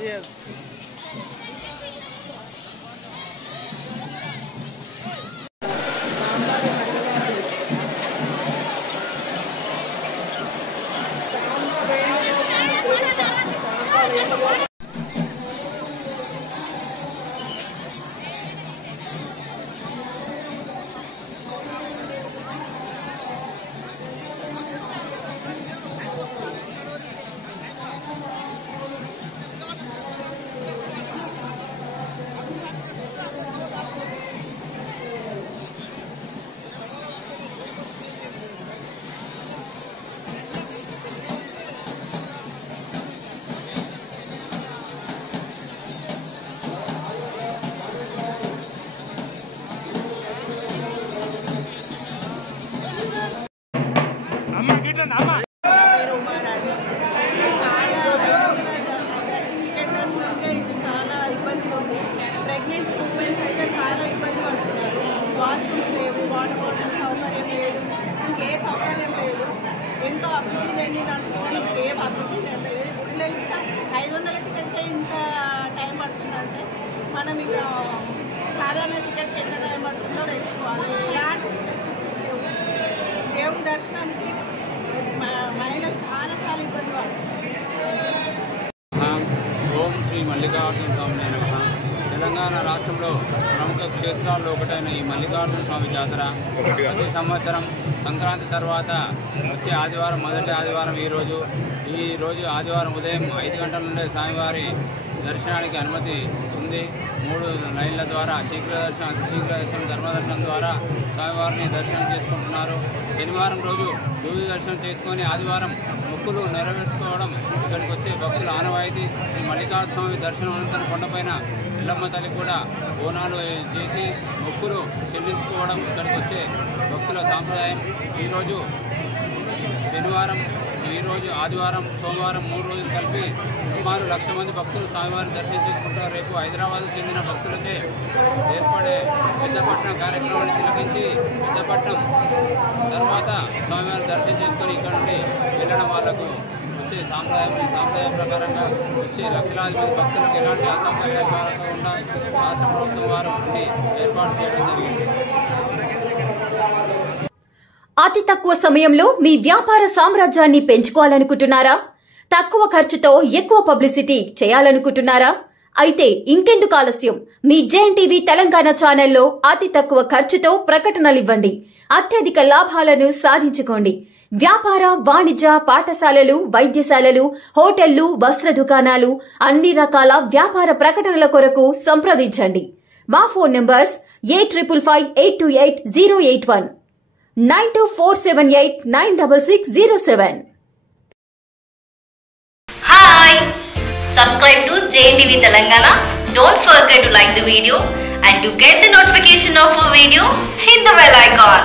Yes. Pregnant womens అయితే చాలా ఇబ్బంది పడుతున్నారు. వాష్రూమ్స్ లేవు, వాటర్ బాటిల్ సౌకర్యం లేదు, ఇంకే సౌకర్యం లేదు. ఎంతో అభివృద్ధి చెందింది అనుకోని ఏం అభివృద్ధి చెందలేదు. గుడిలో ఇంత 500 టికెట్కే ఇంత టైం పడుతుందంటే మనం ఇక సాధారణ టికెట్కి ఎంత టైం పడుతుందో తెలుసుకోవాలి. ఎలాంటి ఫెసిలిటీస్ లేవు. దేవుని దర్శనానికి మహిళలు చాలా చాలా ఇబ్బంది పడుతున్నారు. ఓం శ్రీ మల్లికార్జున స్వామి నమః. తెలంగాణ రాష్ట్రంలో ప్రముఖ క్షేత్రాల్లో ఒకటైన ఈ మల్లికార్జున స్వామి జాతర ప్రతి సంవత్సరం సంక్రాంతి తర్వాత వచ్చే ఆదివారం, మొదటి ఆదివారం ఈరోజు ఆదివారం ఉదయం 5 గంటల నుండి స్వామివారి దర్శనానికి అనుమతి ఉంది. 3 లైన్ల ద్వారా శీఘ్ర దర్శనం, ధర్మదర్శనం ద్వారా స్వామివారిని దర్శనం చేసుకుంటున్నారు. శనివారం రోజు దూది దర్శనం చేసుకొని ఆదివారం మొక్కులు నెరవేర్చుకోవడం ఇక్కడికి వచ్చే భక్తుల ఆనవాయితీ. మల్లికార్జున స్వామి దర్శనం అనంతరం కొండపైన ఎల్లమ్మ తల్లి కూడా బోనాలు చేసి మొక్కులు చెల్లించుకోవడం ఇక్కడికి వచ్చే భక్తుల సాంప్రదాయం. ఈరోజు శనివారం, ఈరోజు ఆదివారం, సోమవారం 3 రోజులు కలిపి సుమారు 1,00,000 మంది భక్తులు స్వామివారిని దర్శనం చేసుకుంటారు. రేపు హైదరాబాద్కు చెందిన భక్తులచే ఏర్పడే పెద్దపట్నం కార్యక్రమాన్ని తిలకించి పెద్దపట్నం తర్వాత స్వామివారిని దర్శనం చేసుకొని ఇక్కడ నుండి వెళ్ళడం వాళ్ళకు వచ్చే సాంప్రదాయం ప్రకారంగా వచ్చే లక్షలాది మంది భక్తులకు ఎలాంటి అసౌకర్యాలు కాకుండా రాష్ట్ర ప్రభుత్వం వారు ఉండి ఏర్పాటు చేయడం జరిగింది. అతి తక్కువ సమయంలో మీ వ్యాపార సామ్రాజ్యాన్ని పెంచుకోవాలనుకుంటున్నారా? తక్కువ ఖర్చుతో ఎక్కువ పబ్లిసిటీ చేయాలనుకుంటున్నారా? అయితే ఇంకెందుకు ఆలస్యం? మీ జేఎన్టీవీ తెలంగాణ ఛానల్లో అతి తక్కువ ఖర్చుతో ప్రకటనలివ్వండి. అత్యధిక లాభాలను సాధించుకోండి. వ్యాపార, వాణిజ్య, పాఠశాలలు, వైద్యశాలలు, హోటళ్లు, వస్త్ర దుకాణాలు, అన్ని రకాల వ్యాపార ప్రకటనల కొరకు సంప్రదించండి. మా phone numbers 8558288081, 9247896607. Hi! Subscribe to JNTV Telangana. Don't forget to like the video and to get the notification of a video, hit the bell icon.